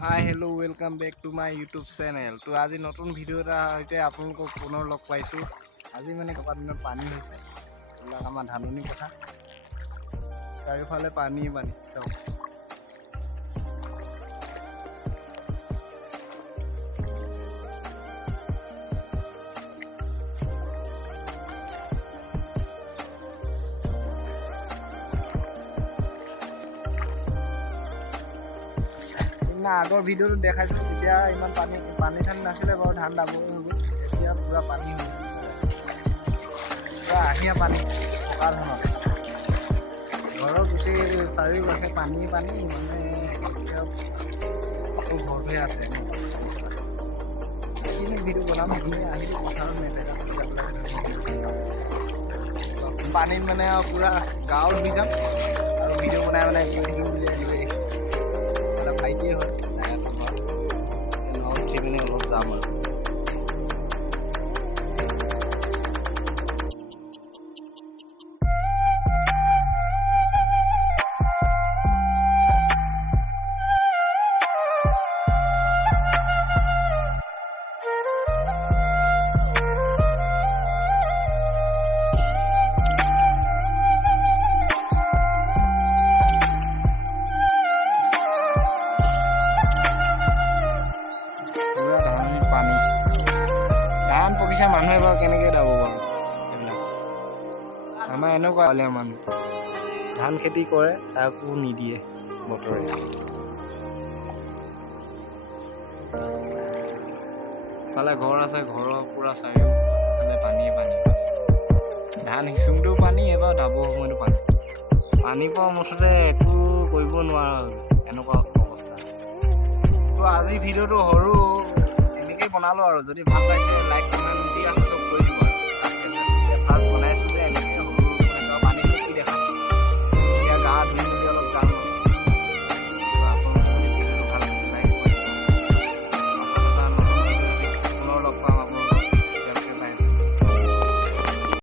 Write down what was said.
High hello' welcome back to my YouTube channel. তো আজি নতুন ভিডিঅ' এটা সৈতে আপোনালোকক পুনৰ লগ পাইছোঁ। আজি মানে কেইবা দিনত পানী হৈছে, এইবিলাক আমাৰ ধাননি পথাৰ, চাৰিওফালে পানী চাওক। সিদিনা আগৰ ভিডিঅ'টো দেখাইছিলোঁ, তেতিয়া ইমান পানী চানী নাছিলে বাৰু, ধান ডাঙৰ হৈ গ'ল। এতিয়া পূৰা পানী হৈছে, পূৰা আহিয়া পানী কঁকাল ধৰণত। ঘৰৰ গোটেই চাৰিওকাষে পানী মানে এতিয়া ঘৰটোহে আছে। কিনো ভিডিঅ' বনাম, সেইখিনি আহিলোঁ পথাৰত মেটেকা চেটেকা পানীত মানে আৰু পূৰা গাঁৱত ধুই যাম আৰু ভিডিঅ' বনাই গৈ থাকিম বুলি লৈ ভাইটিয়ে হয় নাৱত উঠি পিনি অলপ যাম আৰু। ধান পকিছে, মানুহে বাৰু কেনেকৈ দাব বাৰু এইবিলাক। আমাৰ এনেকুৱা গাঁৱলীয়া মানুহ ধান খেতি কৰে, তাকো নিদিয়ে বতৰে। ফালে ঘৰ আছে, ঘৰৰ পূৰা চাৰিওফালে পানীয়ে পানী। ধান সিঁচোতেও পানী, এবাৰ দাবৰ সময়তো পানী পোৱা মুঠতে একো কৰিব নোৱাৰা হৈ গৈছে, এনেকুৱা অৱস্থা। তো আজি ভিডিঅ'টো সৰু এনেকেই বনালোঁ আৰু। যদি ভাল পাইছে লাইক কমেণ্ট যি আছে